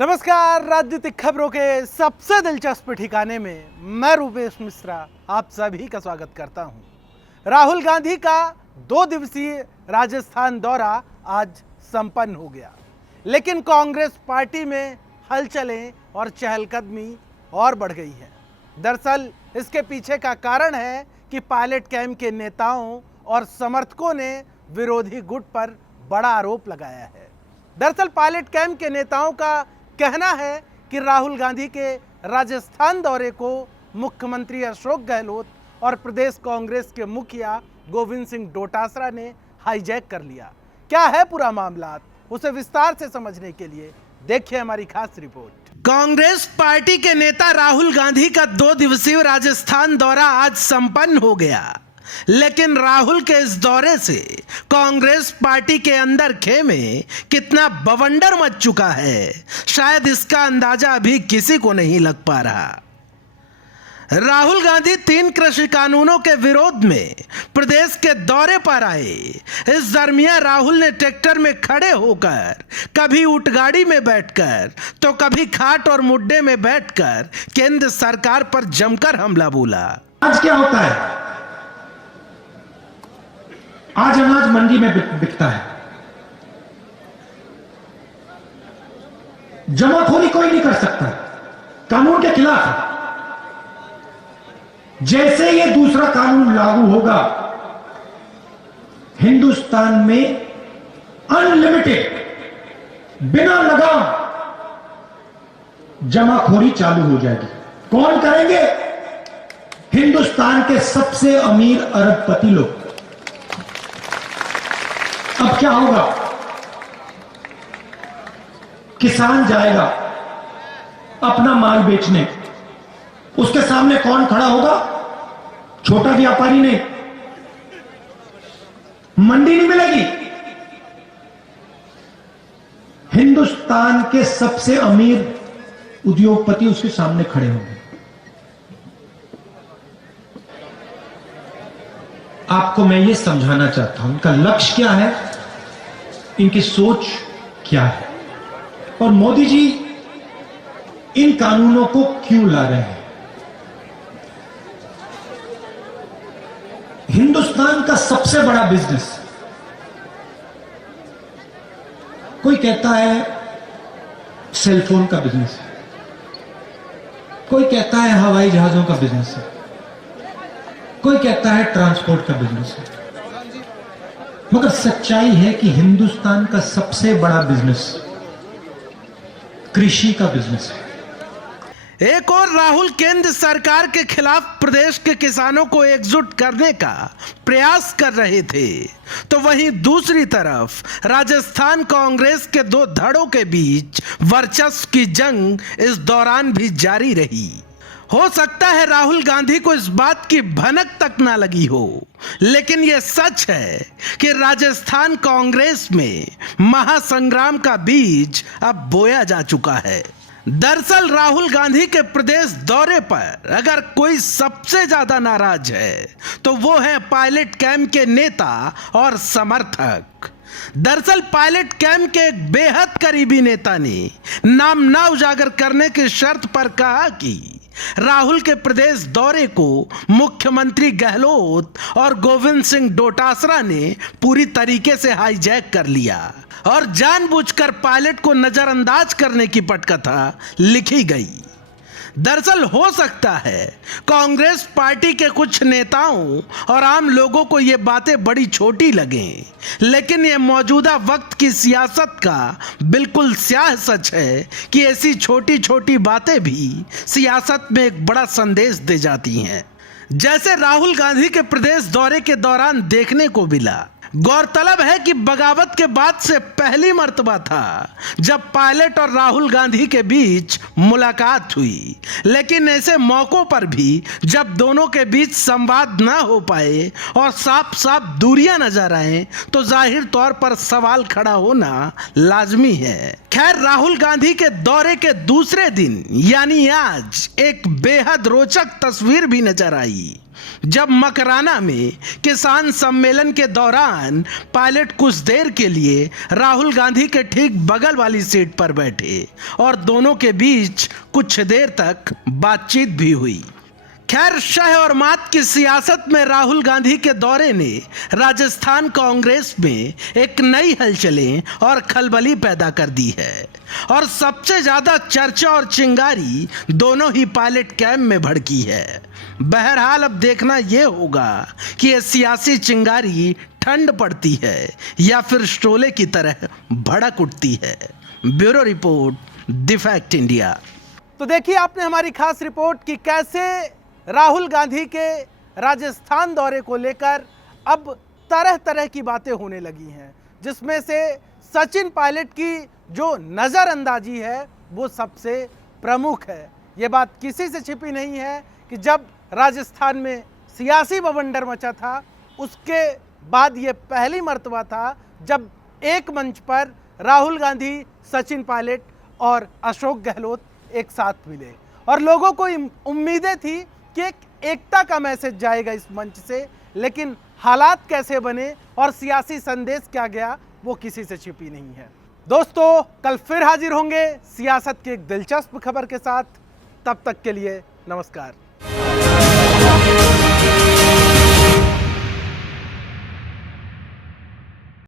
नमस्कार। राजनीतिक खबरों के सबसे दिलचस्प ठिकाने में मैं रूपेश मिश्रा आप सभी का स्वागत करता हूं। राहुल गांधी का 2 दिवसीय राजस्थान दौरा आज संपन्न हो गया, लेकिन कांग्रेस पार्टी में हलचलें और चहलकदमी और बढ़ गई है। दरअसल इसके पीछे का कारण है कि पायलट कैंप के नेताओं और समर्थकों ने विरोधी गुट पर बड़ा आरोप लगाया है। दरअसल पायलट कैंप के नेताओं का कहना है कि राहुल गांधी के राजस्थान दौरे को मुख्यमंत्री अशोक गहलोत और प्रदेश कांग्रेस के मुखिया गोविंद सिंह डोटासरा ने हाईजैक कर लिया। क्या है पूरा मामला, उसे विस्तार से समझने के लिए देखिए हमारी खास रिपोर्ट। कांग्रेस पार्टी के नेता राहुल गांधी का 2 दिवसीय राजस्थान दौरा आज संपन्न हो गया, लेकिन राहुल के इस दौरे से कांग्रेस पार्टी के अंदर खेमे कितना बवंडर मच चुका है, शायद इसका अंदाजा अभी किसी को नहीं लग पा रहा। राहुल गांधी 3 कृषि कानूनों के विरोध में प्रदेश के दौरे पर आए। इस दरमियान राहुल ने ट्रैक्टर में खड़े होकर कभी ऊंटगाड़ी में बैठकर तो कभी खाट और मुड्डे में बैठकर केंद्र सरकार पर जमकर हमला बोला। आज क्या होता है? आज अनाज मंडी में बिकता है, जमाखोरी कोई नहीं कर सकता, कानून के खिलाफ है। जैसे ये दूसरा कानून लागू होगा, हिंदुस्तान में अनलिमिटेड बिना लगाम जमाखोरी चालू हो जाएगी। कौन करेंगे? हिंदुस्तान के सबसे अमीर अरबपति लोग। अब क्या होगा? किसान जाएगा अपना माल बेचने, उसके सामने कौन खड़ा होगा? छोटा व्यापारी नहीं, मंडी नहीं मिलेगी। हिंदुस्तान के सबसे अमीर उद्योगपति उसके सामने खड़े होंगे। आपको मैं ये समझाना चाहता हूं इनका लक्ष्य क्या है, इनकी सोच क्या है, और मोदी जी इन कानूनों को क्यों ला रहे हैं। हिंदुस्तान का सबसे बड़ा बिजनेस, कोई कहता है सेलफोन का बिजनेस है, कोई कहता है हवाई जहाजों का बिजनेस है, कोई कहता है ट्रांसपोर्ट का बिजनेस है, मगर सच्चाई है कि हिंदुस्तान का सबसे बड़ा बिजनेस कृषि का बिजनेस है। एक और राहुल केंद्र सरकार के खिलाफ प्रदेश के किसानों को एकजुट करने का प्रयास कर रहे थे, तो वहीं दूसरी तरफ राजस्थान कांग्रेस के 2 धड़ों के बीच वर्चस्व की जंग इस दौरान भी जारी रही। हो सकता है राहुल गांधी को इस बात की भनक तक ना लगी हो, लेकिन यह सच है कि राजस्थान कांग्रेस में महासंग्राम का बीज अब बोया जा चुका है। दरअसल राहुल गांधी के प्रदेश दौरे पर अगर कोई सबसे ज्यादा नाराज है तो वो है पायलट कैंप के नेता और समर्थक। दरअसल पायलट कैंप के एक बेहद करीबी नेता ने नाम ना उजागर करने की शर्त पर कहा कि राहुल के प्रदेश दौरे को मुख्यमंत्री गहलोत और गोविंद सिंह डोटासरा ने पूरी तरीके से हाईजैक कर लिया और जानबूझकर पायलट को नजरअंदाज करने की पटकथा लिखी गई। दरअसल हो सकता है कांग्रेस पार्टी के कुछ नेताओं और आम लोगों को ये बातें बड़ी छोटी लगें, लेकिन ये मौजूदा वक्त की सियासत का बिल्कुल स्याह सच है कि ऐसी छोटी छोटी बातें भी सियासत में एक बड़ा संदेश दे जाती हैं, जैसे राहुल गांधी के प्रदेश दौरे के दौरान देखने को मिला। गौरतलब है कि बगावत के बाद से पहली मर्तबा था जब पायलट और राहुल गांधी के बीच मुलाकात हुई, लेकिन ऐसे मौकों पर भी जब दोनों के बीच संवाद ना हो पाए और साफ साफ दूरियां नजर आए तो जाहिर तौर पर सवाल खड़ा होना लाजमी है। खैर, राहुल गांधी के दौरे के दूसरे दिन यानी आज एक बेहद रोचक तस्वीर भी नजर आई। जब मकराना में किसान सम्मेलन के दौरान पायलट कुछ देर के लिए राहुल गांधी के ठीक बगल वाली सीट पर बैठे और दोनों के बीच कुछ देर तक बातचीत भी हुई। खैर, शह और मात की सियासत में राहुल गांधी के दौरे ने राजस्थान कांग्रेस में एक नई हलचलें और खलबली पैदा कर दी है और सबसे ज्यादा चर्चा और चिंगारी दोनों ही पायलट कैंप में भड़की है। बहरहाल अब देखना यह होगा कि यह सियासी चिंगारी ठंड पड़ती है या फिर शोले की तरह भड़क उठती है। Bureau report, the fact India. तो देखिए आपने हमारी खास रिपोर्ट कि कैसे राहुल गांधी के राजस्थान दौरे को लेकर अब तरह तरह की बातें होने लगी हैं, जिसमें से सचिन पायलट की जो नज़रअंदाजी है वो सबसे प्रमुख है। ये बात किसी से छिपी नहीं है कि जब राजस्थान में सियासी बवंडर मचा था, उसके बाद ये पहली मर्तबा था जब एक मंच पर राहुल गांधी, सचिन पायलट और अशोक गहलोत एक साथ मिले और लोगों को उम्मीदें थी कि एक एकता का मैसेज जाएगा इस मंच से, लेकिन हालात कैसे बने और सियासी संदेश क्या गया वो किसी से छिपी नहीं है। दोस्तों, कल फिर हाजिर होंगे सियासत की एक दिलचस्प खबर के साथ। तब तक के लिए नमस्कार।